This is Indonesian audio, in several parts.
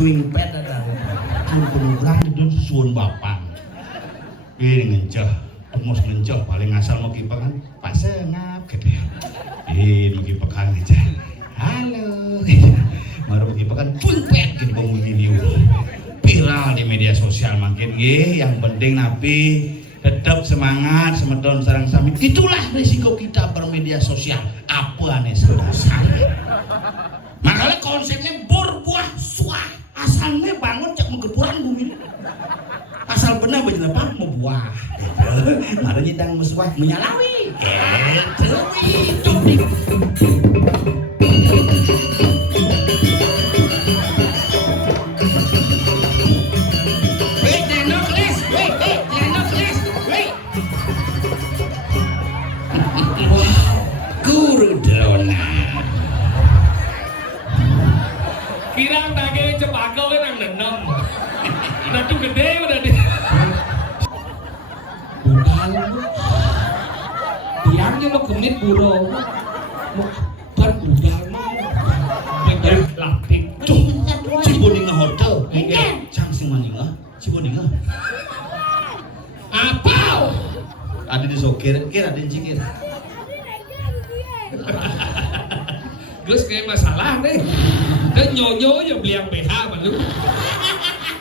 cuing pet ada cuing penugrang itu suun bapang ini ngenceh tumus ngenceh paling asal mau kipak kan pak sengap gitu ya ini mau kipak kan aja halo baru mau kipak kan cuing pet gitu bangun video viral di media sosial makin yang penting nabi tetap semangat semedon sarang sami itulah risiko kita bermedia sosial apa aneh saya makanya konsepnya berbuah suah asalnya bangun cek menggepuran bumi asal benar berjelepan mau buah ada nyidang mesuah menyalawi gitu kirang daging cempaka kan yang nenem udah tuh gede udah di budal biangnya lo gemit burung kan budal bener lapik tuh Ciboninga hotel cang sing maninga Ciboninga apa ada di sokir ada di cikir Gus kayak masalah deh dan nyonyo ya beli yang BH malu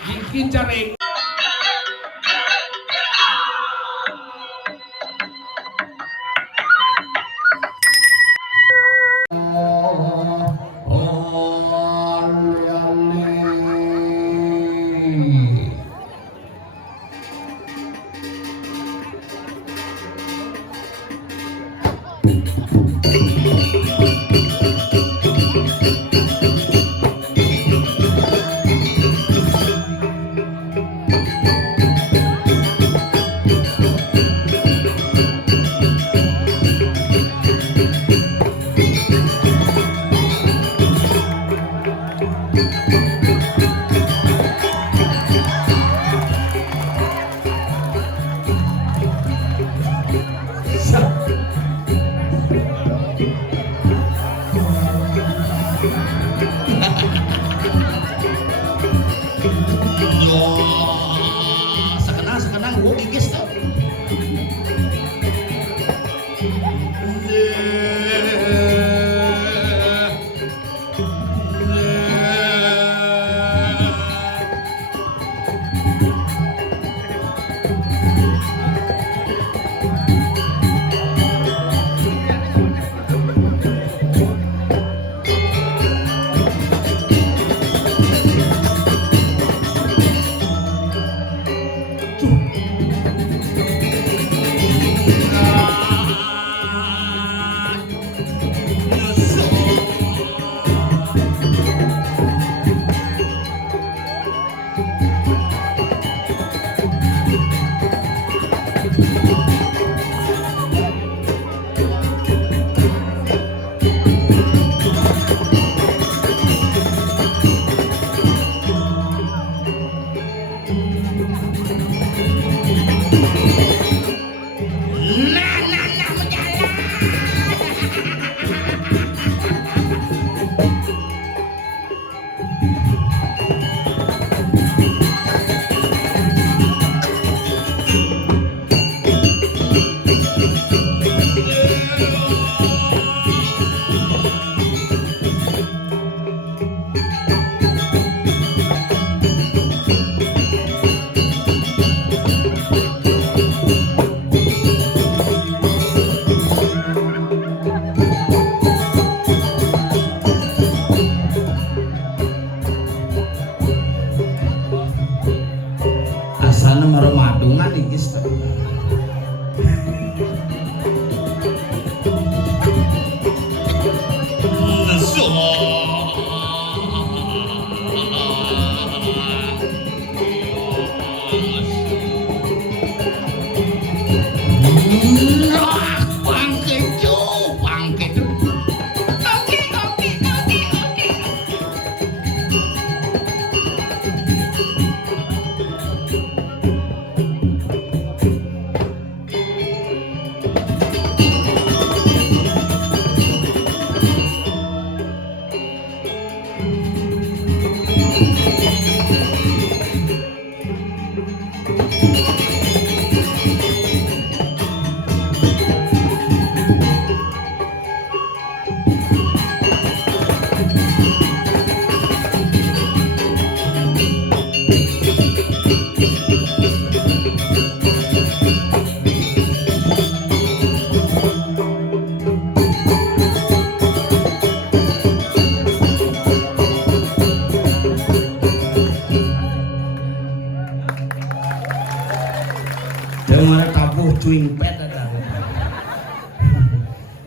bikin cari sekenang gua gigis tau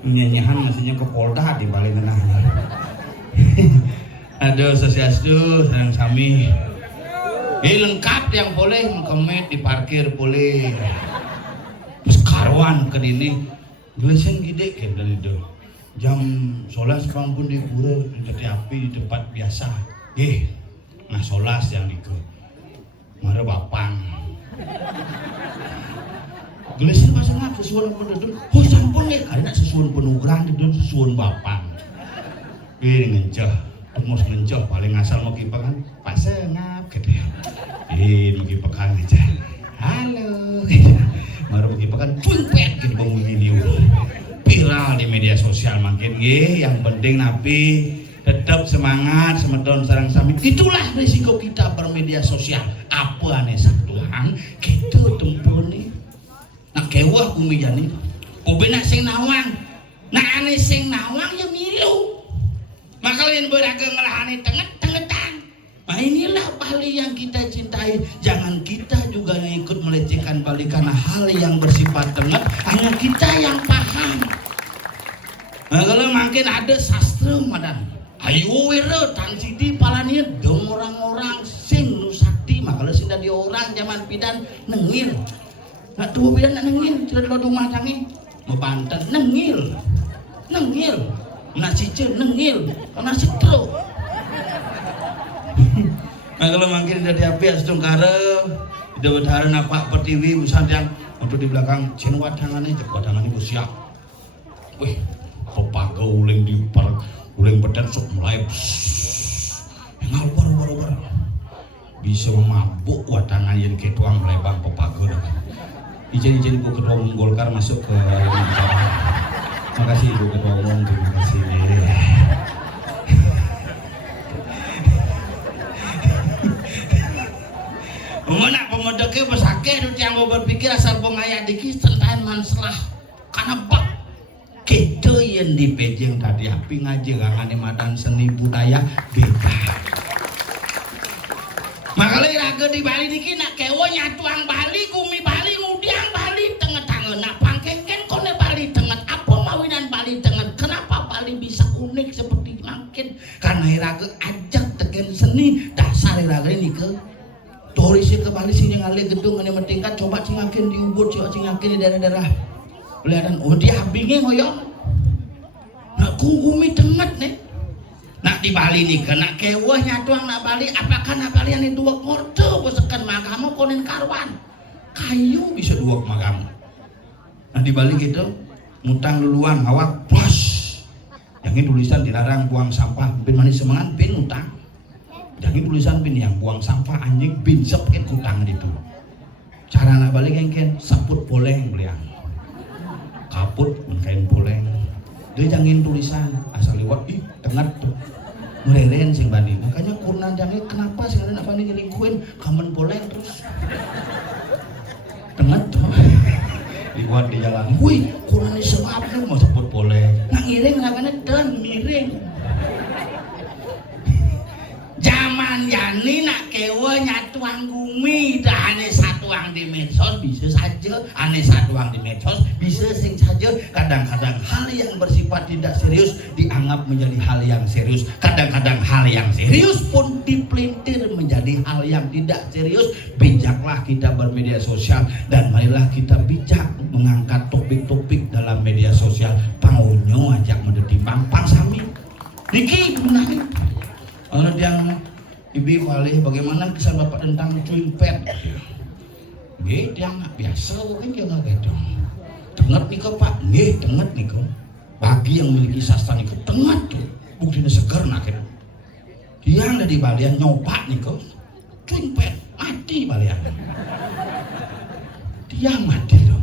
nyanyihan maksudnya ke Polda di paling tengahnya. Aduh sosiastu sareng sami. Lengkap yang boleh kemet diparkir boleh. Sekarwan ke dini gelesen gede kayak dari itu. Jam 11 pun di pura di api di tempat biasa. Nah 11 yang di ke. Mare bapang. Gelesen pasang ngap sesuun pun duduk. Oh sampun ya karena sesuun penugrang duduk sesuun bapang. Ngenceh. Mus ngenceh paling asal mau kipangan pasang ngap gitu ya. Mau kipakan aja. Halo. Mare kipakan cumpet gitu bangun video. Viral di media sosial makin yang penting napi tetap semangat semedon sareng sami. Itulah risiko kita bermedia sosial. Apa aneh Tuhan kita temponi nak kewah bumi jani pobena sing nawang nak aneh sing nawang ya milu maka lain beraga ngelahani tengetan. Nah inilah Bali yang kita cintai. Jangan kita juga yang ikut melecehkan Bali karena hal yang bersifat tenget hanya kita yang paham. Nah kalau makin ada sastra madan ayo wira tan sidi palania dong orang-orang sing nusakti makanya sing dari orang zaman pidan nengil nak tua pidan nak nengil tidak lo rumah tangi mau Banten nengil nasi cil nengil nasi tro. Nah kalau makin dari api astung kare dapat hari napak pertiwi usah yang untuk di belakang cenwat tangannya cepat tangannya siap. Wih pepaga uling di uling bedan sok mulai war bisa mabuk watangan yang ketuang melebang pepaga. Izin Bu Ketua Umum Golkar masuk ke makasih Ibu Ketua Umum, terima kasih. Mana pemodoknya pesake itu yang mau berpikir asal pengayat dikit tentang masalah karena bak kita yang dipejeng tadi api ngaji ngangani madan seni budaya beda. Makanya raga di Bali dikit nak kewa nyatuang Bali gumi Bali ngudiang Bali tengah-tengah nak pangkengken kone Bali tengah apa mawinan Bali tengah kenapa Bali bisa unik seperti makin karena raga ajak teken seni dasar raga ini ke Torisi ke Bali sini ngalih gedung ini mentingkat coba cingakin di Ubud coba cingakin di daerah-daerah kelihatan oh dia bingung hoyong nak kungkumi tenget nih nak di Bali nih kena kewah nyatuang nak Bali apakah nak Bali yang dua korte besekan magamu konin karwan kayu bisa dua magamu. Nah di Bali gitu mutang luluan awak plus yang ini tulisan dilarang buang sampah bin manis semangat bin mutang. Jadi tulisan bin yang buang sampah anjing bin sepet kutang itu. Cara nak balik engken saput boleng beliang. Kaput mengkain boleng. Dia jangan tulisan asal lewat tengah tuh. Mereren sing bani. Makanya kurnan jangan kenapa sih nak bani nyelingkuin kamen boleng terus. Tengah tuh. Dibuat di jalan. Wih, kurnan disebab nih mau saput boleng. Nak ngiring kenapa dan miring. Zaman yani nak kewa nyatuang gumi dah ane satuang di medsos bisa saja ane satuang di medsos bisa sing saja kadang-kadang hal yang bersifat tidak serius dianggap menjadi hal yang serius kadang-kadang hal yang serius pun dipelintir menjadi hal yang tidak serius. Bijaklah kita bermedia sosial dan marilah kita bijak mengangkat topik-topik dalam media sosial. Pangunyo ajak mendetimbang pang sami niki benar. Kalau dia Ibu Walih bagaimana kesan Bapak tentang cuimpet? Nggih, dia nggak biasa kan dia nggak gitu. Tenget nih kok Pak, nggih tenget nih kok. Bagi yang memiliki sastra nih kok tenget tuh, buktinya segar nak gitu. Dia yang dari Balian nyoba nih kok, cuimpet mati Balian. Dia mati loh,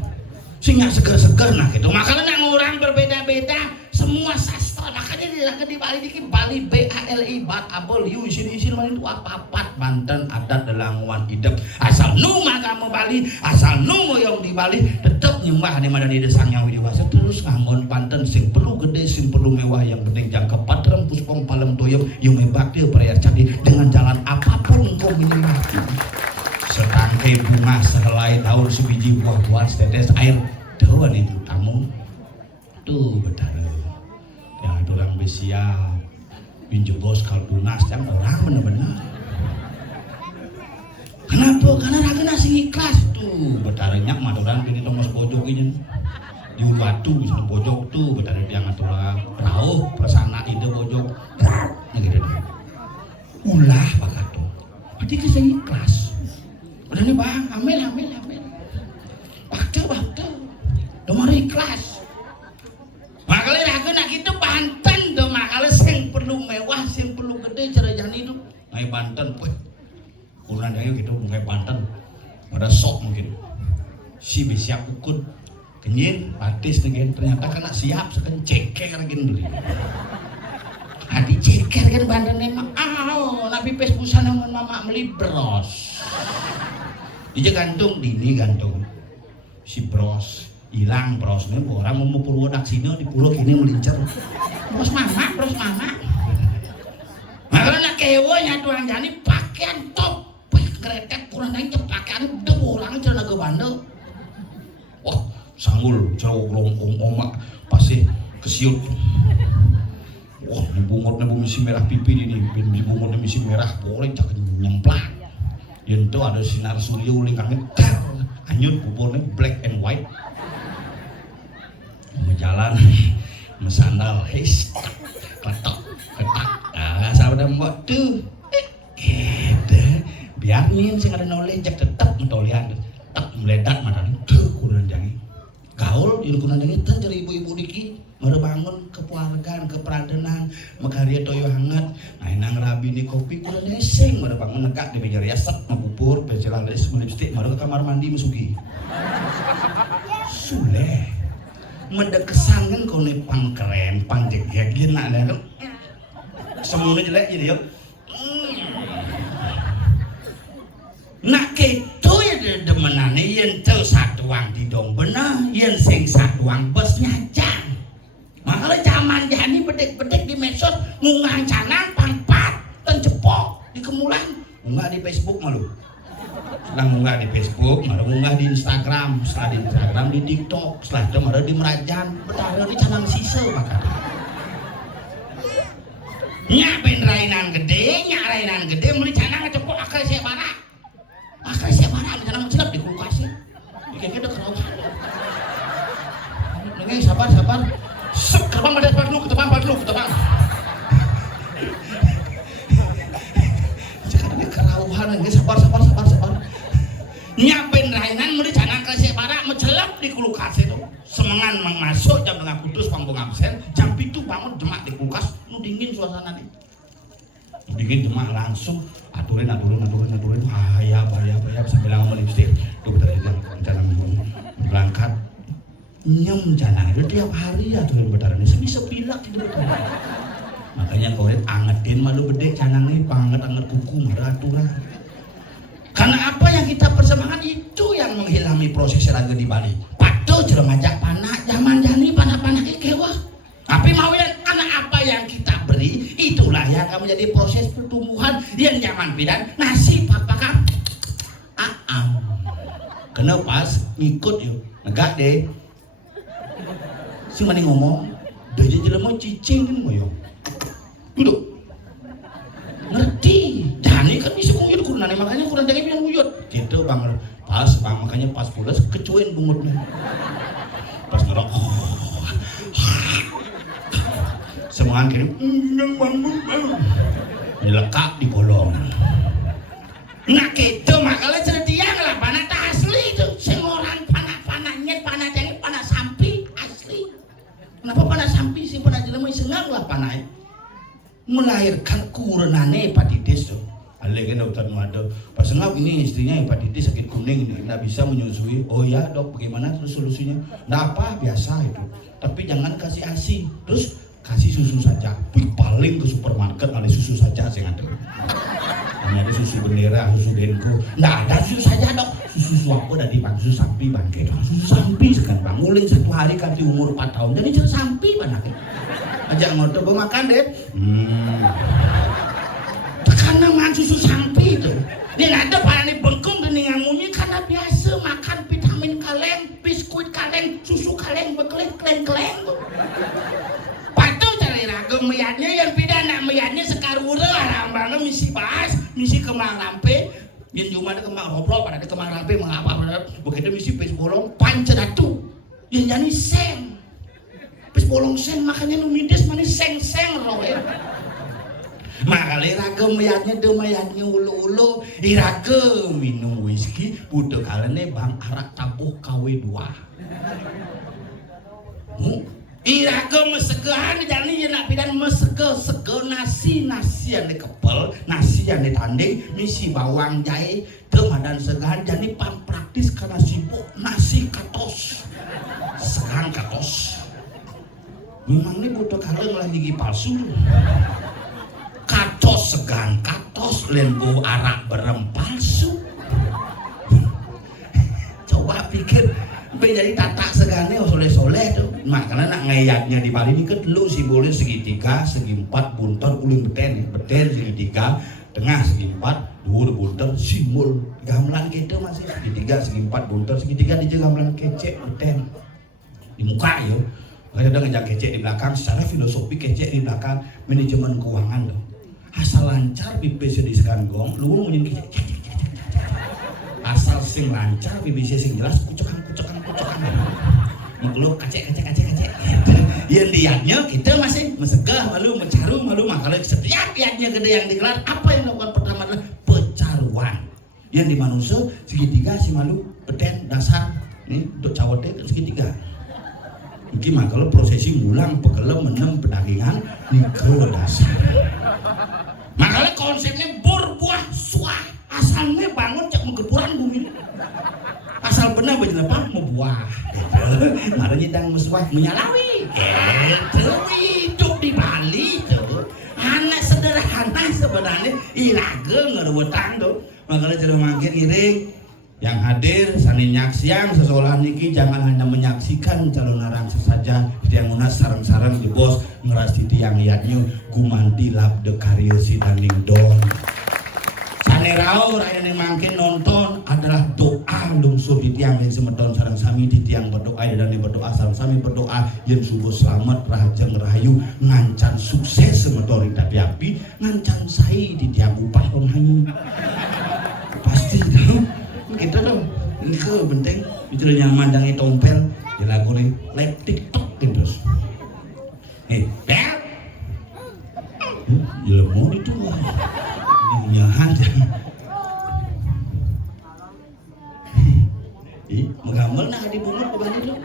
sehingga segar-segar nak gitu. Makanya orang berbeda-beda semua sastra. Makanya di Bali dikit Bali BALI bat abol yu isin mana itu apa-apa Banten adat delanguan hidup asal nu magamu Bali asal nu moyong di Bali tetap nyembah di mana di desang yang dewasa terus ngangon Banten sing perlu gede sing perlu mewah yang penting jangka patrem puspong palem toyong yung mebakti perayaan candi dengan jalan apapun kau menikmati setangkai bunga sehelai daun sebiji buah-buahan setetes air daun itu tamu tuh betara yang ada orang besiap pinjebos kaldunas yang orang bener-bener kenapa? Karena ragena sing ikhlas tuh betaranya mah orang di Thomas Bojok ini di Batu bisa Bojok tuh betara dia ngatur rauh persana ide Bojok nah gitu ulah bakat tuh berarti kita ikhlas udah nih bang ambil bakte domar ikhlas makanya ragena gitu Banten tuh makanya sing perlu mewah sing perlu gede cara jalan hidup ngai Banten weh ulan ayo gitu ngai Banten pada sok mungkin si bisa ukun kenyin batis nih ternyata kena siap sekan ceker gini dulu hadi ceker kan Banten emang nabi pes busana ngan mama beli bros dia gantung dini gantung si bros hilang brosnya orang mau Purwodak sini di pulau kini melincer bros mama makanya kewonya tuang jani pakaian top keretek kurang lain pakaian udah orang celana ke bandel wah sanggul jauh omak pasti kesiut wah bungut misi merah pipi ini bungut misi merah boleh cak nyemplak yang itu ada sinar surya uling kangit anyut buburnya black and white jalan mesandal ketok sahabat mbak tuh gitu biar nih sing ada knowledge tetap mentolian tak meledak matanya tuh kurang jangan gaul di kurang jangan tuh cari ibu-ibu diki baru bangun kepuargaan keperadenan makarya toyo hangat nang rabi di kopi kurang jangan sing baru bangun negak di meja riaset mabubur pencelah les lipstick baru ke kamar mandi mesugi suleh mendek kesangan kau nih pang keren pang jegek gina ada kan semuanya jelek jadi yuk nak itu ya demenane yang tahu satuang di dong benar yang sing satuang bosnya jang makanya zaman jani bedek-bedek di medsos ngungang canang pangpat dan cepok di kemulan ngunggah di Facebook malu setelah ngunggah di Facebook malu ngunggah di Instagram setelah di Instagram di TikTok setelah itu malu di Merajan betara di canang sisa bakal nyapen rainan gede mulai canang cepok akal siapa di sana mencelap di kulkas ya dikit-dikit udah kerauhan nengai sabar kerbang pada depan lu ketebang jangan ini kerauhan nengai sabar nyapen rainan mulai canang ke sebara mencelap di kulkas itu semangan masuk jam tengah kudus panggung absen jam itu bangun jemak di kulkas nu dingin suasana nih dingin jemak langsung aturin ayah sambil ngomong lipstick dokter itu rencana berangkat nyem jangan itu tiap hari aturin betaran ini bisa pilak gitu makanya koret angetin malu bedek canang nih anget kuku marah aturan karena apa yang kita persembahkan itu yang menghilami proses raga di Bali patuh jelem ajak panah zaman jani panah kekewa tapi mau yang anak apa yang kita beri itulah yang akan menjadi proses pertumbuhan yang zaman bidan nasi papakam kena pas ngikut yuk negak deh si mana ngomong dia jelema cicing kan ngoyo duduk ngerti jani kan bisa nguyut kurang makanya kurang jangan bilang nguyut gitu bang pas bang makanya pas pulas kecuin bungutnya pas ngerokok semangat kirim dilekap di bolong nah gitu makanya cerdian lah panah asli itu sengoran panahnya panah jangan panah sampi asli kenapa panah sampi sih panah jelema sengang lah panah melahirkan kurenane hepatitis tuh alegin dokter Mado pas ngap ini istrinya hepatitis sakit kuning ini nggak bisa menyusui oh ya dok bagaimana terus solusinya nggak apa biasa itu tapi jangan kasih ASI terus kasih susu saja paling ke supermarket ada susu saja sih ada hanya ada susu bendera susu denko nggak ada susu saja dok susu apa dari bang susu sapi bangke susu sapi sekarang bang nguling satu hari kan di umur 4 tahun jadi susu sapi banyak aja ngotot gue makan deh karena makan susu sapi itu dia ada pada nih bengkung dan ngamunya karena biasa makan vitamin kaleng biskuit kaleng, susu kaleng, bekeleng, keleng. Patuh cari ragam meyatnya yang pidana meyatnya sekarura rambangnya misi bahas, misi kemang rampe, yang cuma ada kemang hoplok, pada kemang rampe mengapa begitu misi pes bolong pancadatu, yang jadi seng, pes bolong seng makanya numides mana seng loh ya. Makale ragam mayatnya ulu-ulu iragam minum whisky budak kalene bang arak tabuh KW2 iragam mesegahan jani ye nak pidan mesege nasi yang dikepel nasi yang ditanding misi bawang jahe temadan segahan jani pan praktis karena sibuk nasi katos segahan katos memang ini budak kalene lah gigi palsu katos segan katos lembu arak berem palsu coba pikir jadi tatak segane soleh tuh makanya nak ngayatnya di Bali ini ketelu simbolnya segitiga segi empat bunter uling beten segitiga tengah segi empat dhuwur bunter simbol gamelan gitu masih segitiga segi empat bunter segitiga di gamelan kecek beten di muka ya ada ngejak kecek di belakang secara filosofi kecek di belakang manajemen keuangan tuh asal lancar BBC di sekanggong lu mau nyanyi asal sing lancar BBC sing jelas kucokan mengeluk kacek yang liatnya kita masih mesegah malu mencaru malu makanya setiap liatnya gede yang digelar apa yang dilakukan pertama adalah pecaruan yang di manusia segitiga si malu beden dasar nih untuk cawatnya segitiga gimana kalau prosesi ngulang pegelem menem pedagingan nih ke dasar makanya konsepnya berbuah suah asalnya bangun cak menggepuran bumi asal benar berjelepan mau buah makanya dang mesuah menyalawi gitu hidup di Bali tuh anak sederhana sebenarnya irage ngerewetang tuh makanya cara makin iring yang hadir sani nyaksiang seseolah niki jangan hanya menyaksikan calon narang saja yang munas sarang-sarang di bos ngerasti tiang liatnya gumanti lap de karya si daning don sani rau raya yang makin nonton adalah doa lungsur di tiang yang semedon sarang sami di tiang berdoa dan yang berdoa sarang sami berdoa yang subuh selamat rahajeng rahayu ngancan sukses semedon tapi api ngancan sai di tiang upah hanyu pasti dong kita tuh ini ke penting itu yang mandangi tompel dilakukan live TikTok terus bel mau itu nyahan menggambar nah di bunga kembali dulu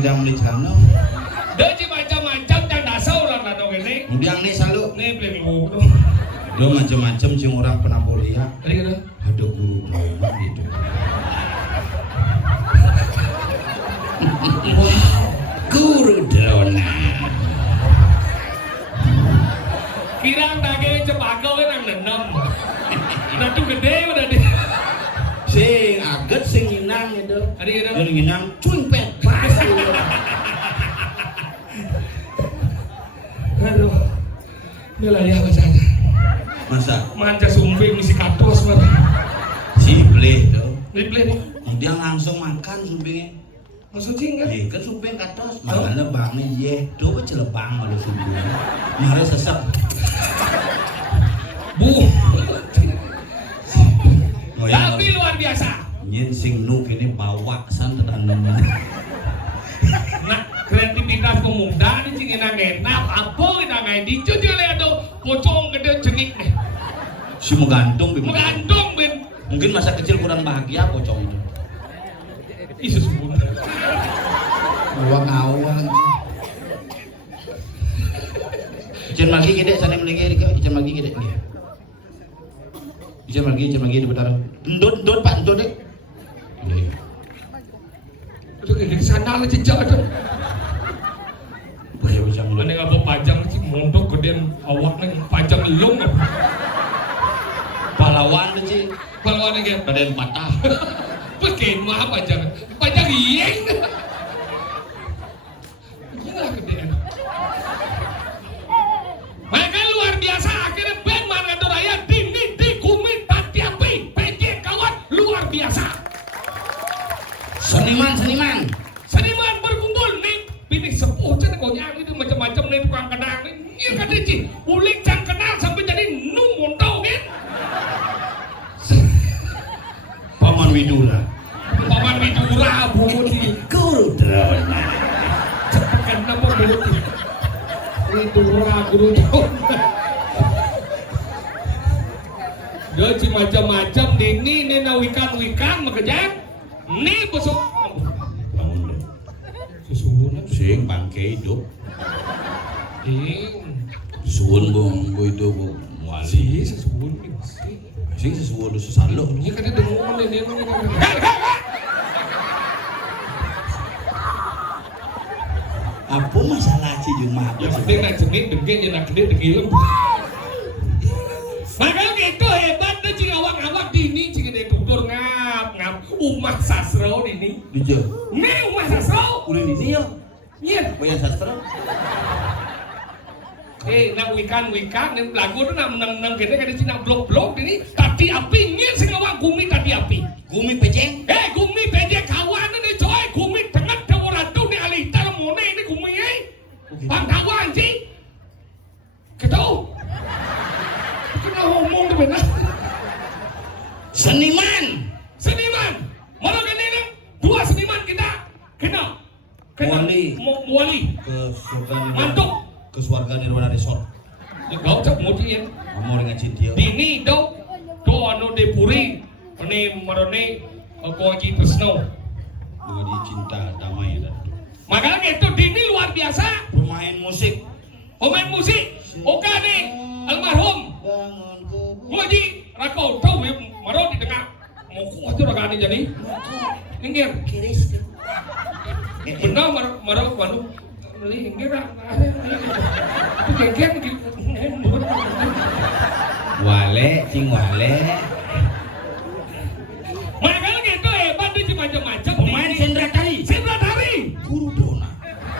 bidang di sana. Dia je macam-macam dan dasar lah lah dong ini. Kemudian nih selalu. Nih pelenggu. Dia macam-macam sih orang pernah boleh ya. Tadi kata. Ada guru drama gitu. Guru drona. Kirang daging cepagau kan nang nenem. Natu gede udah deh. Sing aget sing nginang itu. Tadi kata. Yang nginang cuing pet. Aduh. Ini lah ya bahasanya. Masa Manja sumping misi katos mah. si bleh tuh. Ini beli nih. Kemudian langsung makan sumpingnya. Maksud cing kan? Iya kan sumping katos. Makanya bang nih ye, tuh kan celebang malu sumping. Mari sesep. Bu. Oh, yang Tapi luar biasa. nyin sing nuk ini bawa san tenan nemen. Nah, kreativitas pemuda ini cing enak apa enak di cuci lihat tuh pocong gede jenik nih. Si menggantung bin. Mengandung bin. Mungkin masa kecil kurang bahagia pocong itu. Isu subun. Ngawang. Ican magi gede sana melengke dika, ican magi gede nih. Ican magi di betara. Ndut Pak, ndut deh. Itu ke sana lah jejak tuh. Boleh bisa Mana nggak bawa pajang sih mondok gedean awaknya pajang lung. pahlawan tuh sih. Pahlawan yang Badan patah. Pekin mah pajang iyeng. Gila gedean. Mereka luar biasa akhirnya band Margando Raya Dini Kumit Tati Api PJ kawan luar biasa. Seniman berkumpul nih pilih sepuh cen konyang itu macam-macam nih tukang kenang nih. Iya kan Ci, ulik can kenal sampai jadi nung montau kan. Paman Widura. Paman Widura budi. Guru drona. Cepetan nama budi. Widura guru drona. Dia macam-macam dini nena wikan makejang. Nih besok susunan Sing bangke hidup. Susun bung hidup wali. susun Sing sesuatu sesalo. ini kan dia dengar ini Apa masalah si Jumat? ya penting nak jenis dengkin ya nak gede dengkin makanya gitu hebat tuh cing awak dini cing dia tutur ngap umat sastra ini Dijauh. nih umat sastra Udah di dia. iya Banyak sastra. nak wikan yang lagu tuh nang gede kan cina blok ini tadi api ngin sing awak gumi tadi api Gumi peceng. gumi peje kawan ini coy gumi tengah dawaratu ni alita mone ini gumi pangkawan sih ketau kena ngomong tuh benar Seniman. mana kan ini dua seniman kita kena Muali. muali Ke surga mantuk ke surga Nirwana Resort. gak cak mudian Kamu dengan cintia. dini do anu depuri ini marone koji Tresno Menjadi cinta damai dan makanya itu dini luar biasa pemain musik. pemain musik oke nih almarhum Koji Rako tahu ya maro di tengah mau kuat tuh rakane jadi hinggir benar maro walu beli hinggir itu kengkeng gitu Wale, cing wale. makanya gitu hebat dia macam-macam Pemain sendra tari. Guru drona.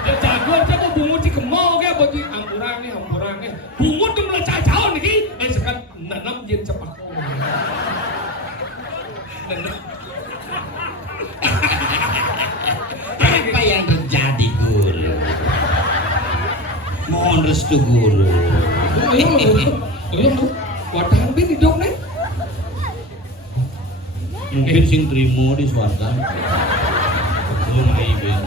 ya jago coba bungut di kemau ya bagi hamburan bungut tuh mulai cacau nih sekat nanam jen cepat Apa yang terjadi guru? Mohon restu guru. wadahan bin hidup nih Mungkin sing trimo di swarga. Belum ben.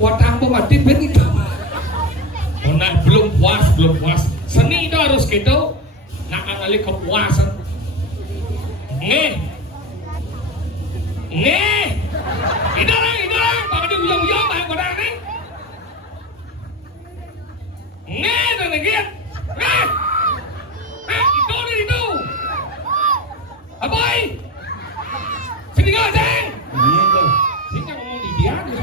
wadahan pemati bin hidup nah belum puas seni itu harus gitu nak kali kepuasan nih Nghe Ini orang Bang dia uyang-uyang Bang orang ni Nghe tu ni kia Nghe Itu Aboy Sini kau Ceng Iya tuh. Sini yang ngomong di dia tu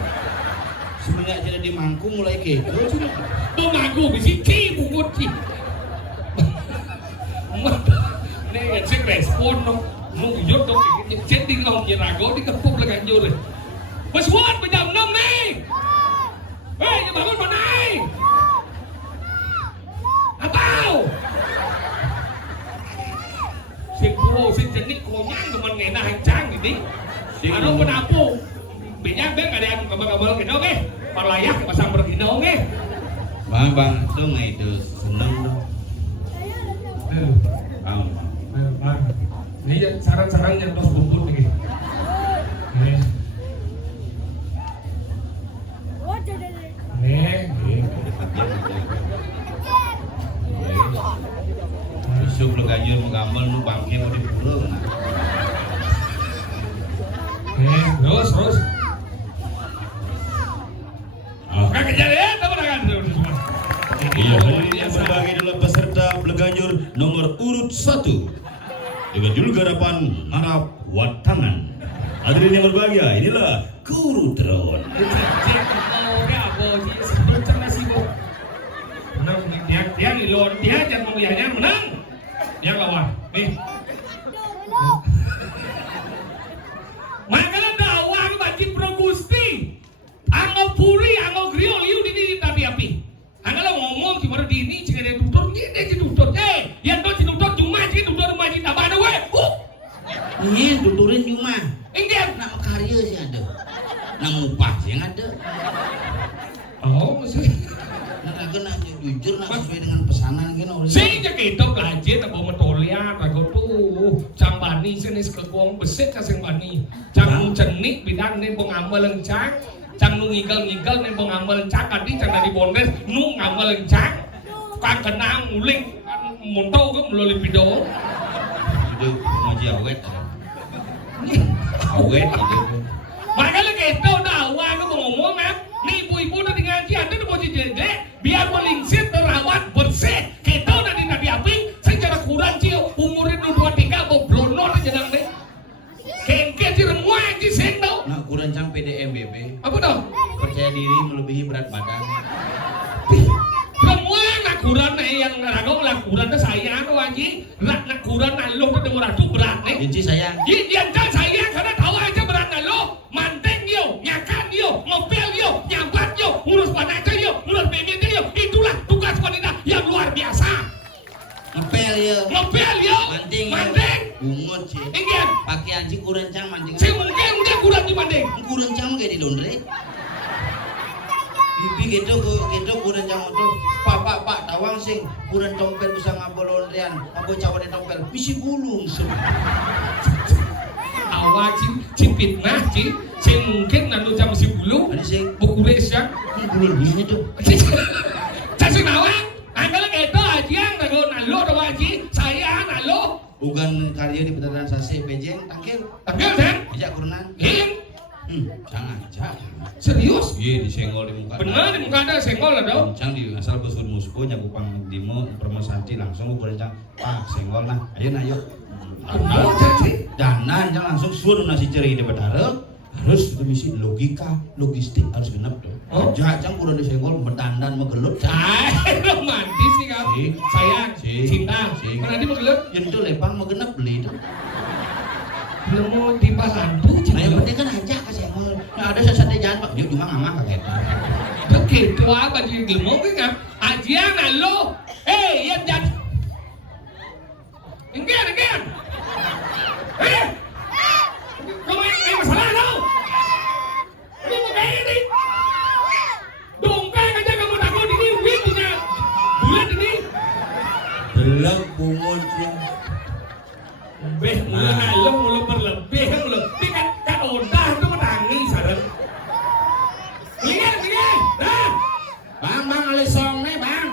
Semenjak jadi di Mangkung mulai kepo sih. Tu ngaku mesti bungkut ci Ni kan cek respon dong Nung yuk dong Cek di ngomong je rago di kepuk lah kan jur Bersuat berjam 6 ni Hei dia bangun mana ni Apau Sing pulau sing jenik konyang teman ngena hancang gini Ano pun apa Banyak bang ada yang kabar-kabar gitu oke Parlayak pasang bergina oke Bang, itu nggak itu seneng tuh. Bang. Bang Ini saran-saran yang tos bungkut lagi Besok lu ganjur mau gambar lu bangke mau dipurung. Terus Kak kejar ya, teman kan Iya, yang berbagai adalah peserta Bleganjur nomor urut 1 dengan judul garapan Harap Watangan. Hadirin yang berbahagia, inilah Guru Drone. Dia lilon, dia jangan melihatnya menang. Dia lawan. Nih. Makanya dakwah ke Bacin Pro Gusti. Anggo puri, anggo griol, liu di tapi api. Anggo ngomong di mana di ini jika dia tutur, ini dia tutur. Yang tu tutur cuma jika tutur rumah jika apa ada weh. Ini tuturin cuma. Enggak. Nama karya sih ada. Nama upah sih yang ada. Oh, maksudnya. Kena jujur nak sesuai dengan pesanan kan orang. Sehingga kita belajar tak bawa tolia, tak tuh cambani sini sekekuang besit kasih bani. Cang cenik bidang ni pengamal lencang, cang nu ngigel ni pengamal lencang. Tadi cang dari bondes nu ngamal lencang. Kang kena nguling montau ke melalui video. Itu ngaji awet. Awet itu. Makanya kita dah awal ke ngomong kan. Ni ibu-ibu dah ngaji ada tu boleh jadi biar melingsir terawat bersih. Kita dah di nabi api secara kurang cio umurin 23 mau blonor aja nang deh. Kengke di remua di sendo. Nak kurang cang PDMBB. Apa dah? Percaya diri melebihi berat badan. Remua nak kurang yang ragong lah kurang dah sayang wajib. Nak kurang nalo tu demora tu berat nih. Inci sayang. Yang sayang karena tahu aja berat nalo. Manteng yo, nyakan yo, ngopel yo, nyambat yo, ngurus wanita yo, ngurus bebek yo. Itulah tugas wanita yang luar biasa. Ngepel yo. Manting. Bungut sih. Ingin. Pakaian si kurang cang manting. Si mungkin udah kurang di manting. Kurang cang kayak di laundry. Bibi gitu kurang cang itu. Pak tawang sing kurang tompel bisa ngapa laundryan. Apa cawan di tompel? Bisi bulung sem. Awak cipit nah si mungkin nanu jam si bulu. Ada sing bukures ya. Bulung dia tuh. Cacing nawang. Angkala keto ajiang nago nalo dawaji saya nalo. Bukan karya di Petatan Sase Pejeng tangkil kan? Bijak kurenan. Jangan. Serius? Iya disenggol di muka. Bener di muka ada senggol lah dong. Cang di asal besun musku nyakupang dimo permasati langsung ukuran cang. Pak senggol nah. Ayo. Kenal cacing? Danan cang langsung suruh nasi ceri di bedara. Harus itu misi logika, logistik harus genap tuh. Jahat cang kurang disenggol berdandan megelut. Romantis nih kamu. Sayang, cinta. Kan nanti megelut. Yang itu lepang megenap beli itu. Belum mau timbal hantu. Nah yang penting kan aja kasih senggol. Nah ada sesat jalan pak. Dia cuma ngamah kaget. Begitu apa jadi gelmo kan? Ajian lo. Yang jadi. Ingin. Kamu yang masalah tau? Ini mau kayak ini. Dongkang aja kamu takut ini win punya bulat ini. Belak bungut ya. Mulai berlebih mulu. Ini kan udah itu menangis sadar. Lihat. Bang alisong nih bang.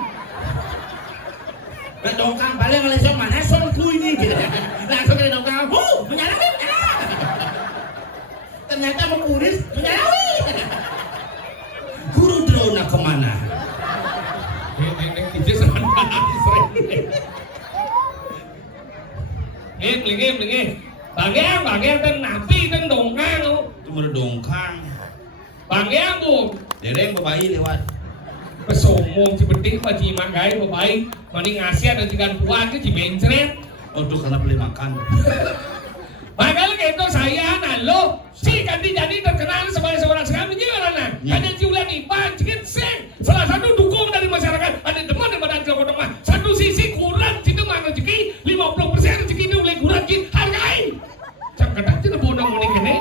Dongkang balik alisong mana son kui nih gitu. Langsung ke dongkang. Menyala. sama kuris menyalawi. Guru drone kemana? Neng DJ serana Ngem. Bang ten napi ten dongkang. Cuma dongkang. Bang bu. Dereng babai lewat. Pesomong si penting mah ci magai babai. Mani ngasih ada jikan puan ke ci mencret. Aduh karena beli makan. Makanya gitu saya lo si kan jadi terkenal sebagai seorang sekali menyiaran. Ada Julian Ipan, cikin seng. Salah satu dukung dari masyarakat. Ada teman yang badan jago mah. Satu sisi kurang situ mah rezeki 50% rezeki itu mulai kurang kin hargai. Cak kata itu bodong ini kene.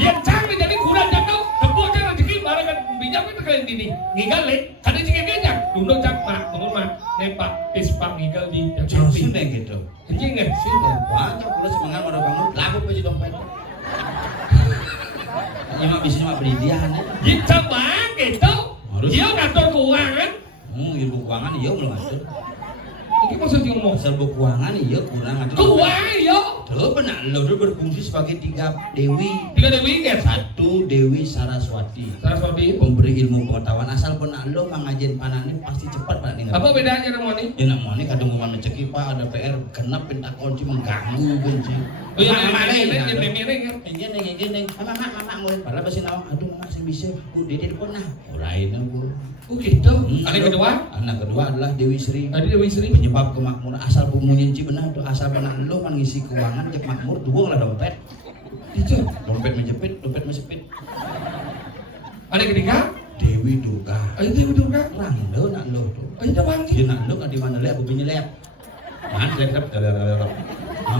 Yang cang jadi kurang jatuh. Kebun cang rezeki barang kan bijak itu kalian ini. Ngigal le. Kada cikin aja. Dulu cak mak, bangun mak. Nepak ispak ngigal di. Sudah gitu. Kencing nggak? Sudah banyak pula semangat pada bangun. Laku aja dompet. Ini mah bisa mah beli dia nih. Kita bang gitu. Dia ngatur keuangan. Ilmu keuangan iya belum ngatur. Ini maksudnya ngomong. Asal keuangan iya kurang ngatur. Keuangan yo. Tuh benar lo tuh berfungsi sebagai 3 dewi. 3 dewi kan? 1 Dewi Saraswati. Saraswati. Pemberi ilmu pengetahuan. Asal benar lo mangajin panani pasti cepat pak nih. Apa bedanya dengan ini? Ya nak mau nih kadang mau menceki pak ada PR genap pinta kunci mengganggu kunci. Oh iya ini kan? Ini mama mulai pala basi nawang aduh mama sing bisa dede pun nah lain aku. Oh gitu. Anak kedua adalah Dewi Sri. Tadi Dewi Sri Penyebab kemakmuran asal pumunyin ci benar tuh asal benar lo man ngisi keuangan cek makmur dua lah dompet. Itu Dompet menjepit, dompet mesepit. Anak ketiga Dewi Durga. Ayo Dewi Durga. Rando nak lo tuh. Ayo bang. Dia nak lo kan di mana lek bukunya lek. Nah, lek.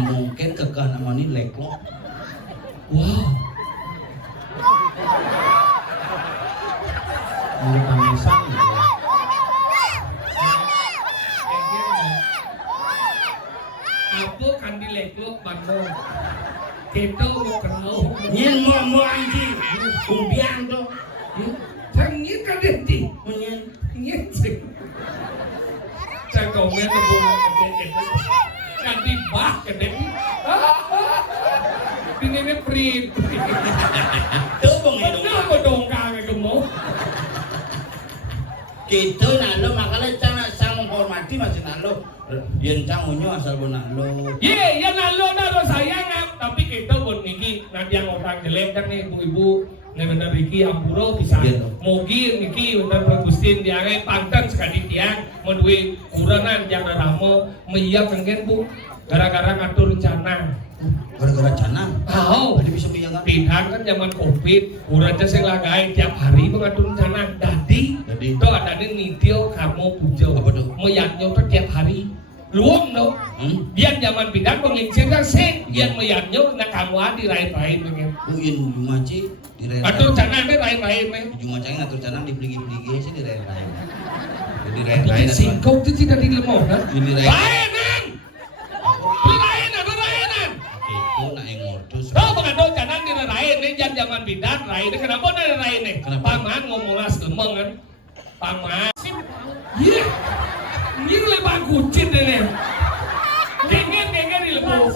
Mungkin kekeh namanya leklok. Wow. Mulai tangisan gitu. Apa kan dileklo bandung. Kita mau kerau. Nyen mau anjing. Kumbiang tuh. Tangin kan deti. Nyen sih. Saya komen lebih kan dibah kan deti. Ini print. Tuh bang itu. Kenapa dongkang gemuk? Gitu nak lo makanya cana sang menghormati masih nak lo. Yen cang unyu asal benar lo. Ye, ya nalo nalo sayang tapi kita buat niki nanti yang orang jelek kan nih ibu-ibu nih bener Riki Ampuro bisa mogi niki bener Agustin dia pantan sekali tiang menduit kuranan jangan ramo meyak kengen bu gara-gara ngatur rencana. Gara-gara cana. Oh, Tadi bisa bilang pindah kan zaman covid kurangnya saya lagai tiap hari mengatur rencana. Jadi itu ada nih nitio kamu pujo. Apa tuh? Meyaknya tuh tiap hari. Luang no, biar zaman pindah pengincir kan sen, biar meyaknya nak kamu di lain-lain dengan. Uin jumaci di lain. Atur cana ada lain-lain nih. Jumaci ngatur cana dibeli-beli sih di lain-lain. Di lain-lain. Singkong itu tidak di lemah, kan? Ini Lainan, lainan. Itu nak yang ngurtus. Oh, pengatur cana di lain nih, jangan zaman pindah lain. Kenapa di lain nih? Paman ngomonglah lemeng kan, paman. Iya. Ini lebar kucing deh nih. Gengen di lebar.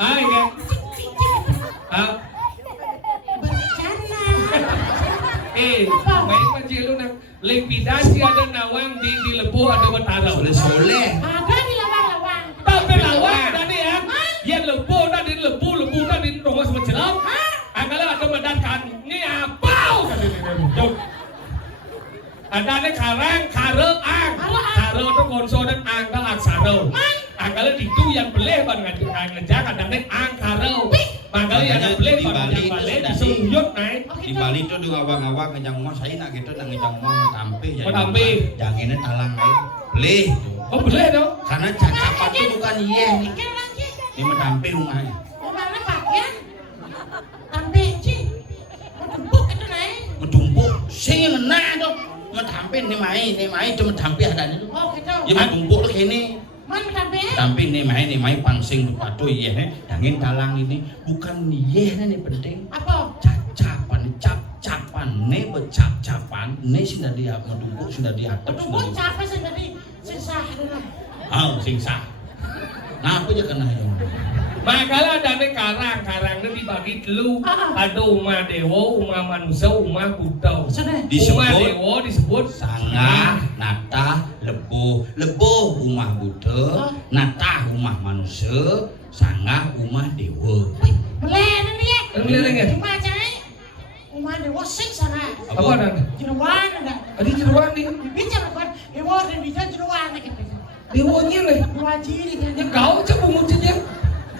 Ah iya. Ah. Main macam lu nak lipidasi ada nawang di lebu ada betara. Soleh. Ada di lawang-lawang. Tapi lawang tadi ya. Yang lebu tadi lebu tadi rumah semecelap. Agaklah ada mendatang. Ini apa? Ada nih karang, ang. Karo itu konsonan ang dan aksaro. Angkala itu yang beli bang ngejak ada nih ang karo. Makanya yang beli bang yang beli disuyut naik. Di Bali itu di awak-awak ngejang rumah saya nak gitu nak ngejang rumah tampe. Tampe. Jangan talang air beli. Oh beli dong. Karena cacapan itu bukan iya. Ini mah tampe rumahnya. Rumahnya pakaian. Tampe sih. Menumpuk itu naik. Menumpuk. Sing enak tuh. Metampe nih main cuma tampe ada nih. Oh gitu. Ya menumpuk tuh kini. Mana tampe? Tampe nih main pangsing tuh patuh iya nih. Jangan talang ini bukan iya nih penting. Apa? Capan nih bercap-capan nih sudah dia menumpuk sudah diatur. Menumpuk capek sih tadi sisa. Oh sisa. Nah aku aja kena yang. Makanya ada karang-karangnya dibagi dulu. Ada umat dewa, umat manusia, umat Buddha. Umat dewa disebut Sangah, Nata, Lebuh. Lebuh umah Buddha, Nata umah manusia, Sangah umah dewa. Melen ini ya. Melen ya? Cuma cai. Umah dewa sing sana. Apa ada? Jeruan ada. Ada jeruan nih. Bicara kan dewa dan bisa jeruan gitu. Dewanya nih. Dua ciri kan. Ya kau coba nguncinya.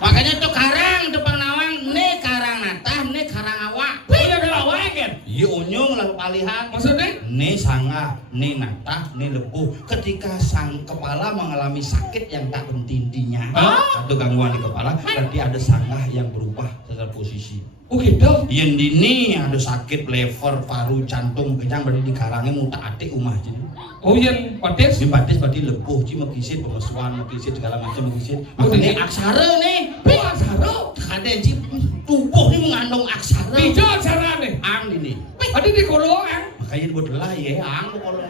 Makanya tuh karang depan nawang, ne karang Nata, ne karang awak. Punya kalau awak kan? Iya unyung lalu palihan. Maksudnya? Ne Sangah, ne Nata, ne Lebuh. Ketika sang kepala mengalami sakit yang tak henti-hentinya, atau gangguan di kepala, berarti ada Sangah yang berubah secara posisi. Oh gitu? Yang dini ada sakit lever, paru, jantung, kenyang berarti di karangnya muta atik umah jadi. Oh yang patis? Di patis berarti lebuh, cuma mekisit, pemesuan, mekisit segala macam mekisit. Oh, Makanya ini aksara nih. Oh aksara? Ada ji tubuh ini mengandung aksara. Bija aksara nih? Ang ini. Ada di kolongan? Makanya buat lah ya, ang kalau.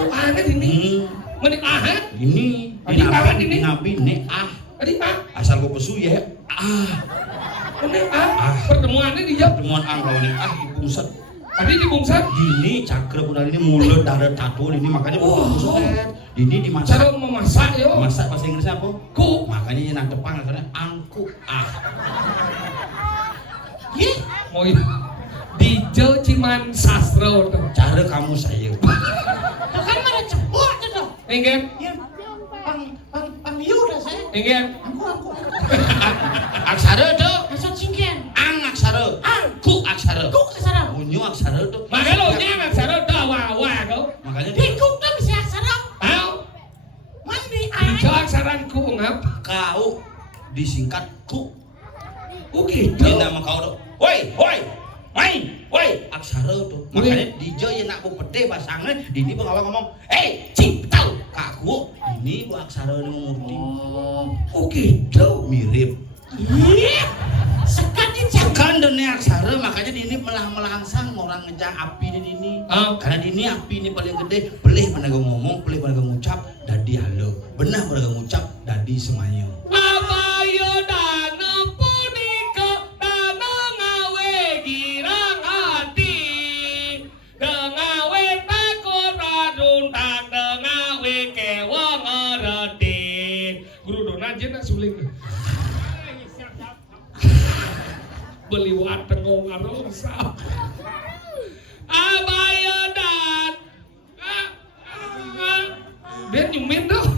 Oh aneh ini? Menik ah? Ini. Adi apa ini? Nabi ne ah. Adi ah? Asal gua pesu ya. Ah. Menik ah? Pertemuannya di jam? Pertemuan ang lawan ini ah dibungset. Adi di bungsan? Ini cakra bulan ini mulut darah tato ini makanya bungset. Ini dimasak. Cara memasak ya? Masak bahasa Inggrisnya apa? Ku. Makanya yang depan katanya angku ah. Ih, Mau Dijo ciman sastra tuh. Cara kamu saya. tuh kan mana cepur tuh tuh. Enggak? Ya, pang liu dah saya. Enggak? Aku. Aksara tuh. Masuk singkian. Ang aksara. Ang. Ku aksara. Kuk kesana. Unyu aksara tuh. Makanya lo nyanyi aksara tuh wah kau. Makanya Di kuk tuh bisa aksara. Tahu? Mandi Dijo air. aksaranku ngap. kau disingkat ku. Oh gitu? Ini nama kau tuh. Woi, aksara tuh. Makanya dijo yang nak pede pasangnya, dini pengawal ngomong, ciptau kaku. Ini bu aksara ini murni. Oh gitu? Mirip. Iya. Sekat di jam. Kan dunia aksara, makanya dini melangsang orang ngejang api di dini. Karena dini api ini paling gede, pelih penaga ngomong, pelih penaga ngucap, dadi halo. Benar penaga ngucap, dadi semuanya. Abayo dana punika dana ngawe girang hati dengawe takut radun tak dengawe kewang ngerti guru dona aja nak suling beli wateng ngomong sah abayo dan dia nyumin dong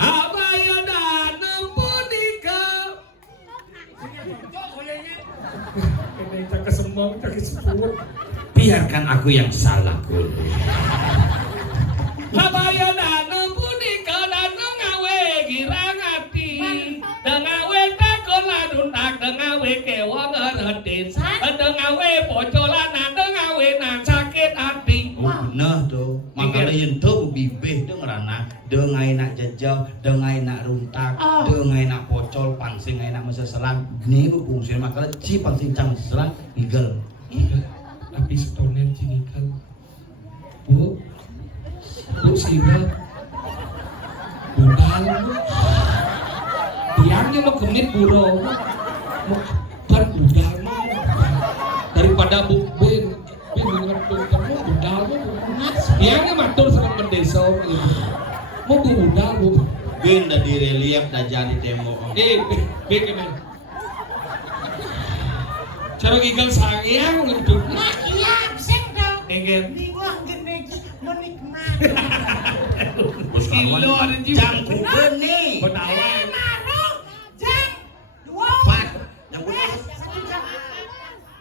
Abaya dana punika. Ini tak kesembang, tak kesepuluh. Biarkan aku yang salah, Guru. Abaya dana punika dana ngawe girang hati. Dengawe takon ladun tak dengawe kewang ngeretin. Dengawe pocolan dengawe nan sakit hati. Nah tuh, makanya yang tuh bibih tuh ngerana, dengai nak jajah, dengai nak runtak, dengai nak pocol, pangsing ngai nak meseselan, ini bu fungsi makanya si pangsing cang meseselan nigel. Tapi setonen cinikal, bu sihir, budal, biarnya mau gemit burung, kan budal daripada bu ben ngerti kamu budal biarnya matur sama mendesa mau bu budal bu Ben dah di relief dah jadi demo. ben kena cara gigal sayang gitu Mak iya, bisa dong. enggak Di gua gede menikmati. kilo ada jiwa Jam kuben nih. benawan Marung jam 2. Empat. Jam kuben. 1 jam.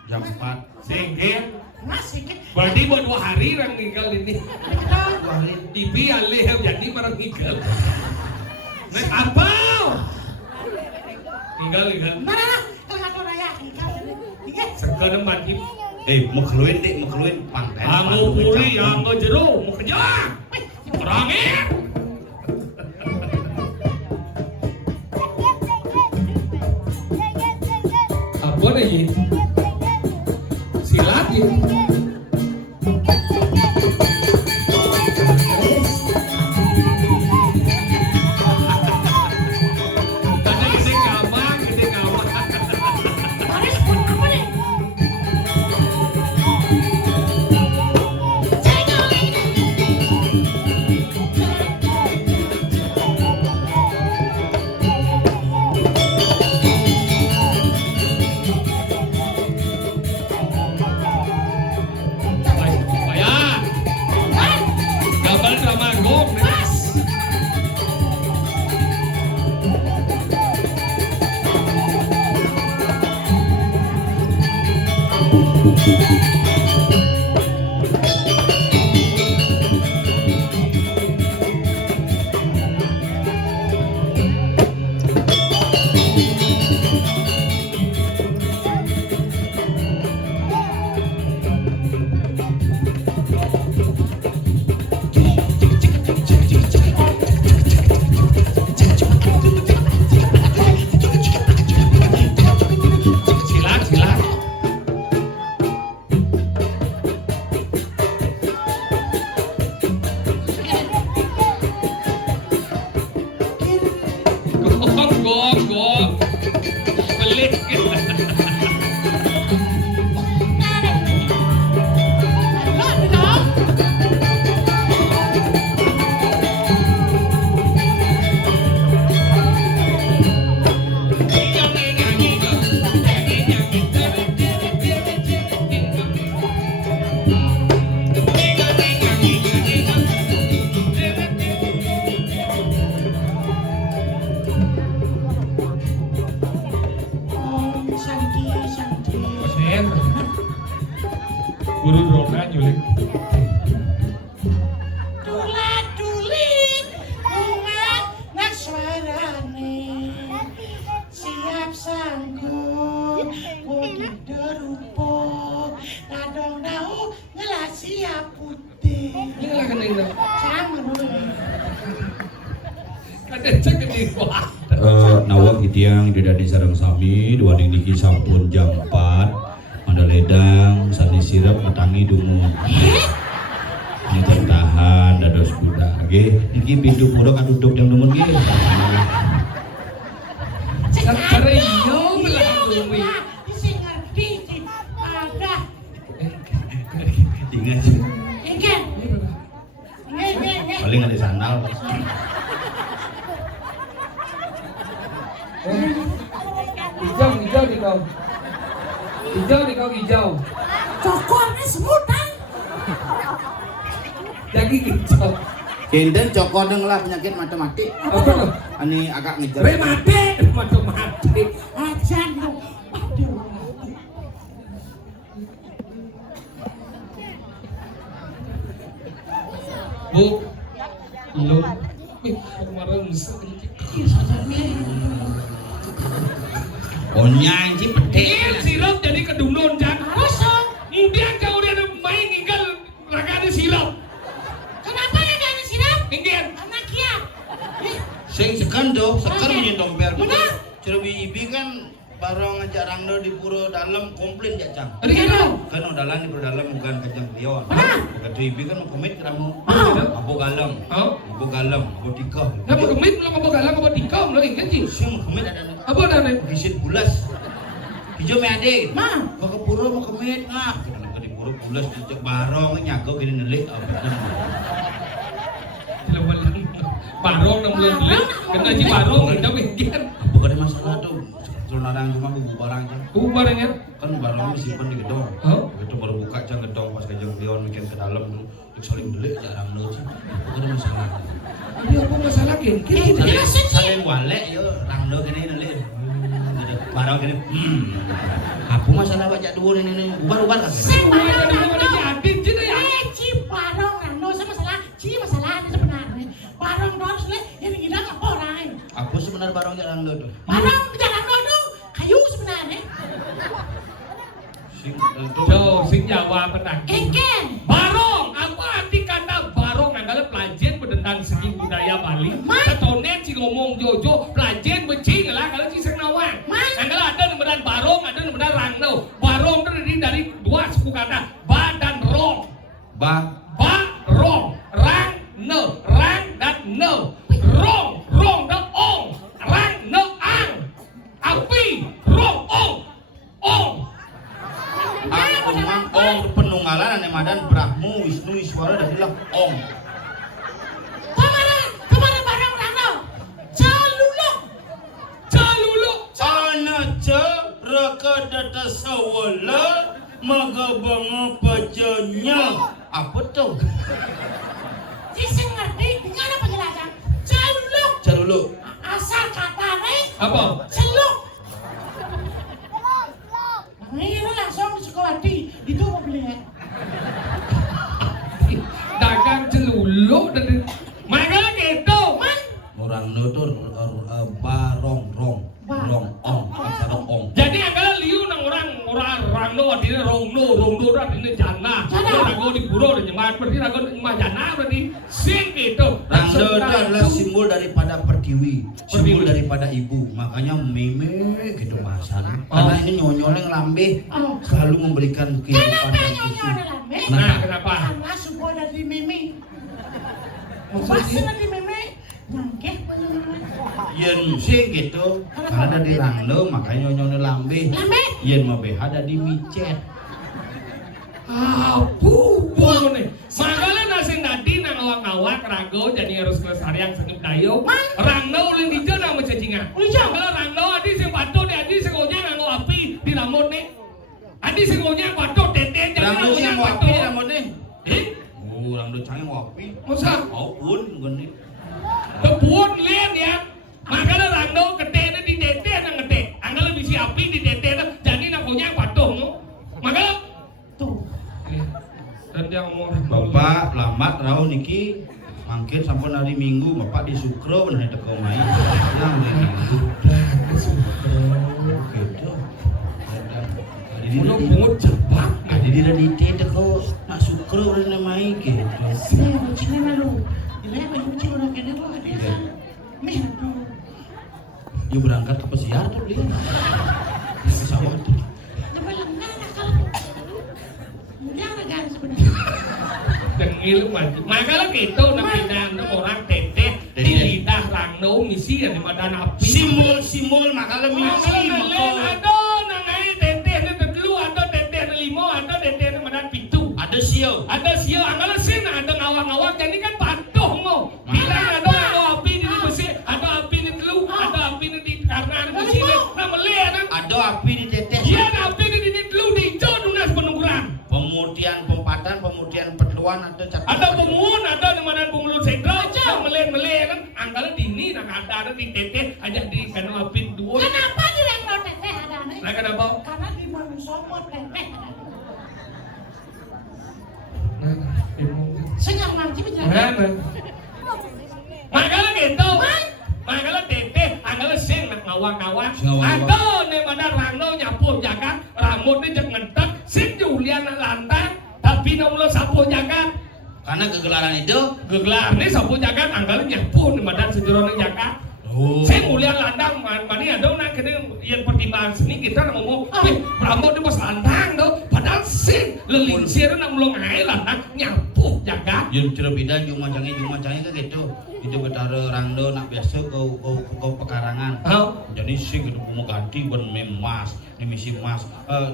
Jam 4. senggen Masih kan. berarti buat 2 hari orang tinggal ini Betul. TV alih jadi marang tinggal naik apa tinggal Mana? Kalau ada raya kan. sekarang mandi Mau keluin deh, mau keluin pantai. kamu pulih yang ke jero mau kerja orangnya apa nih silat ini Tulat-tulit bunga nak suarane siap sanggup putih derupo nadong dau ngelah siap putih Ini lah kan ini. sama dulu Ada cek ini wah. Nawak itiang tidak disarang sami dua niki sampun jam 4 Mandaledang sani sirap matangi dungu ini tertahan dados budak nggih niki pintu pura kaduduk yang nemen nggih Cara iyo belah bumi. Isi ngerti di ada ingat ingin paling ada sandal Hijau di kau. Hijau. cokornya semutan Daging hijau. Kinden cokor deng lah penyakit matematik. Apa lo? Ani agak ngejar. Mati. ajan lu aduh Bu. Belum. Kemarin onyang sih pedek sirup jadi kedunun dan kosong kemudian kau udah main tinggal raganya sirup. kenapa ya gak siram Kemudian anak kiat sing sekendo seker punya dompet Benar. Cerbi ibi kan barong ngajak rangdo di pura dalam komplain ya cang tadi kan kan dalam di pura dalam bukan kajang lion Benar. begitu ibi kan mau komit kamu Oh. abu galam Oh. abu tiga Kenapa kemit belum apa galang apa tikam lo ingat sih? sih mau komit ada Apa ada nih? gisit bulas hijau me ade Ma. mau ke pura mau komit ngah kita ke di pura bulas dijak barong nyagau gini nelik Barong nang bulan beli, kena ji barong kita bikin. bukan masalah tuh kalau narang cuma bubu barang kan Barangnya. kan barang simpan di gedong Oh. begitu baru buka cang gedong pas kajang lion bikin ke dalam dulu saling delik jarang dulu sih bukan masalah Ini apa masalah kan? saling walek yo rangdo gini delik barang gini apa masalah baca dua ini ubar kan Semua jadi mana jadi jadi ya. ci barong rano sama masalah ci masalah ini sebenarnya barong terus le yang kita nggak orang apa sebenarnya barang jarang dulu tuh barong jangan dong kayu sebenarnya Sing Jawa petang. kengken Barong, apa arti kata barong adalah pelajen tentang segi budaya Bali. Setonet si ngomong Jojo, pelajen becing lah kalau si Senawang. Adalah ada namanya barong, ada namanya rangno. Barong itu terdiri dari dua suku kata, ba dan rong. ba Rong, rang, ne, rang dan ne. Rong dan ong, rang, ne, ang. Api, rong, ong. aku mang ong penunggalan ane madan Brahmu Wisnu Iswara dan bilang ong kemana barong rano caluluk ana ce reka data sawala magabang pajanya apa tuh Isi ngerti dengan penjelasan caluluk calulu asal katanya Apa? celuk ini langsung di Sukawati itu mobilnya Dagang celuluk dan makanya gitu. orang nutur barong rong ong asal ong Jadi agak liu nang orang no artinya rong no artinya jana. Rago di pura dan nyemat berarti rago nyemat jana berarti sing gitu. Rangdo itu adalah simbol daripada pertiwi, simbol daripada ibu. Makanya meme gitu bahasan. Karena ini nyonyoleng lambe selalu memberikan kehidupan kenapa dan nyonya susu. ada lambe Nah, kenapa? karena subuh dari mimi pasti dari mimi nyangkeh Yen sih gitu, karena dari rangdo makanya nyonyoleng lambe. lambe Yen mah BH ada di micet. Bubu nih. Makanya nasi nadi nang awak-awak rago jadi harus kelestarian sengit dayo. Rangno ulin di jana mencacingan. Kalau rangno adi sing batu di adi sing onyang nganggo api di rambut nih. Adi sing onyang batu tete jadi Rangdo sih onyang mau batu. api rambut nih. Eh? Rangdo canggih mau api. Masa? Oh pun gini. Kebuan lian ya. Makanya rangno ketene di tete nang ngete. Anggal bisi api di tete jadi nang onyang batu. Makanya tuh dan dia yang mau Bapak lambat rau niki mangkin sampun hari Minggu Bapak di Sukro bener teko mai. Nah, hari Minggu. Gitu. Mulut pungut cepat. Ada di radite teko nak Sukro bener mai gitu. Sini malu. Dia menuju orang kene kok ada. Meh tuh. Dia berangkat ke pesiar tuh dia. Pesawat tuh. Coba lengan kalau. Mudah kan sebenarnya. Dengil maju. Makanya gitu nampinang orang teteh di lidah rangno misi ada madan api. Simul makanya misi. Aduh nangai teteh ni telu ada teteh limo ada teteh madan pitu. Ada sio. Ada sio angala sin ada ngawang-ngawang jadi kan patuh mo. Bilang ada api di besi, ada api di telu, ada api di karena di besi ni. Nama lihat Ada api di teteh. dia ada api di telu di jodonas penungguran. Pemutihan pempatan, pemutihan peteluan ada cat. Ada pemuun, ada di mana pengulut sentral, ada meleh kan, angkala dini, ada di teteh, aja di kanu api dua. Kenapa dia yang mau teteh ada nih? Nah kenapa? Karena di mana somot teteh ada. Senang mangci bicara. Makanya gitu, makanya teteh, angkala sing nak ngawang-ngawang, ada di mana rangno nyapu jaga, rambutnya jangan ngentek, sing Julian lantang, tapi nomor sapu jaga. Karena kegelaran itu. Gegelar ini sapu jagat anggalan nyapu di badan sejurone jagat. Oh. Saya mulia landang mani ada nak kena yang pertimbangan seni kita ngomong, rambut di pas landang do, padahal sih lelingsir nak mulung air landang nyapu jagat. Yang cerita beda cuma canggih kan gitu. Itu betara rangdo nak biasa kau pekarangan. Jadi sih gitu mau ganti buat memas, ini misi mas.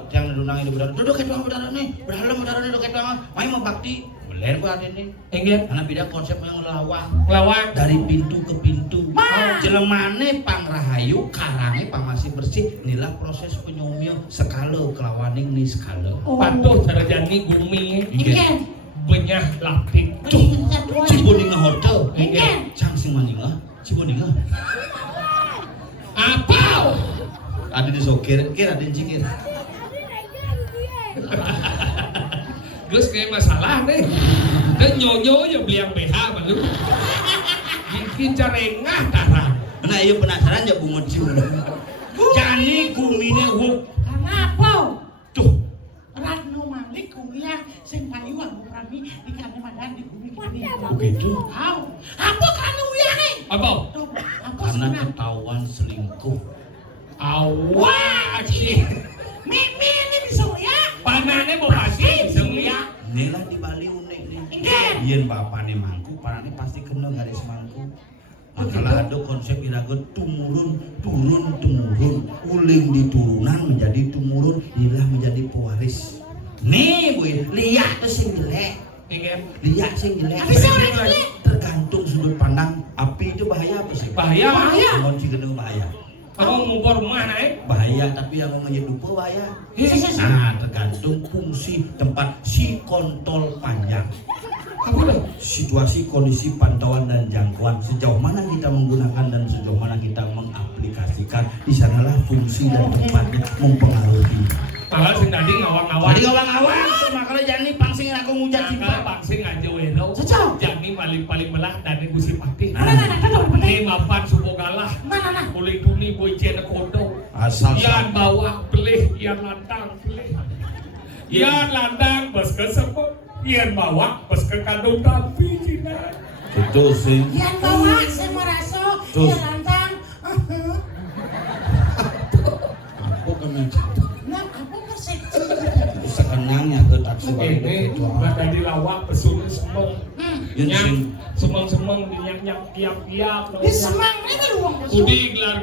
Yang nunang itu berdarah, duduk ketang berdarah nih, berhalam berdarah nih, duduk ketang. Main mau bakti. Beler buat ini. Enggak. Karena beda konsep yang lawang. Lawang Dari pintu ke pintu. Jelemane pang rahayu, karange pang masih bersih. Inilah proses penyomio skala kelawaning ni skala. patuh sarajani gumi Ikan. benyah lapik. Ciboninga hotel. Ikan. Cang sing maninga. Ciboninga. Apa? Ada di sokir, ada di cikir. Gus kayak masalah nih. Dan nyonyo ya beli yang BH malu. Bikin carengah tarang. Nah, iya penasaran ya bungut cium. Jani kumine huk. Karena apa? Tuh. Radno Malik kuliah sing payu aku rami di kana madan di bumi kini. Begitu. Tahu. Apa karena uyane? Apa? Tuh, apa Karena sunat? ketahuan selingkuh. Awak sih. Mimi ini bisa ya? Panane mau kasih semua. Inilah di Bali unik nih. Enggak. Yen bapane mangku, panane pasti kena garis mangku. Makalah ada konsep iraga tumurun, turun, temurun. Uling di turunan menjadi tumurun, inilah menjadi pewaris. Nih, Bu, lihat tuh sing jelek. Ingat Lihat sing jelek. Tapi seorang jelek. Tergantung sudut pandang. Api itu bahaya apa sih? bahaya. Bahaya. Mohon sih kena bahaya. Kamu ngumpul rumah naik. Bahaya, tapi yang mau ngejedupa bahaya. Sisa. Nah, tergantung fungsi tempat si kontol panjang. Apa dah? Situasi, kondisi, pantauan dan jangkauan sejauh mana kita menggunakan dan sejauh mana kita mengaplikasikan, di sanalah fungsi dan tempatnya mempengaruhi. Malah sing tadi ngawang-ngawang. Jadi ngawang-ngawang, makanya jangan pangsing aku ngujat Kalau simpan. pangsing aja wero. Cocok. Jani paling belah dari Gusti Pati. Mana cocok Ini mapan supo galah. Mana? Boleh duni boy cena kodo. Asal Yan bawa pelih, yan lantang pelih. Yan lantang bos ke sepuk, yan bawa bos ke kandung tapi cina. itu sih. Yang bawa saya merasa Terus. ya lantang. Aku kena Nah, aku ngersek. sekenangnya ke taksu Ini tadi lawak pesunya semeng. Yang sing Semeng-semeng dinyak-nyak tiap-tiap. Di semang ini ruang Kudi gelar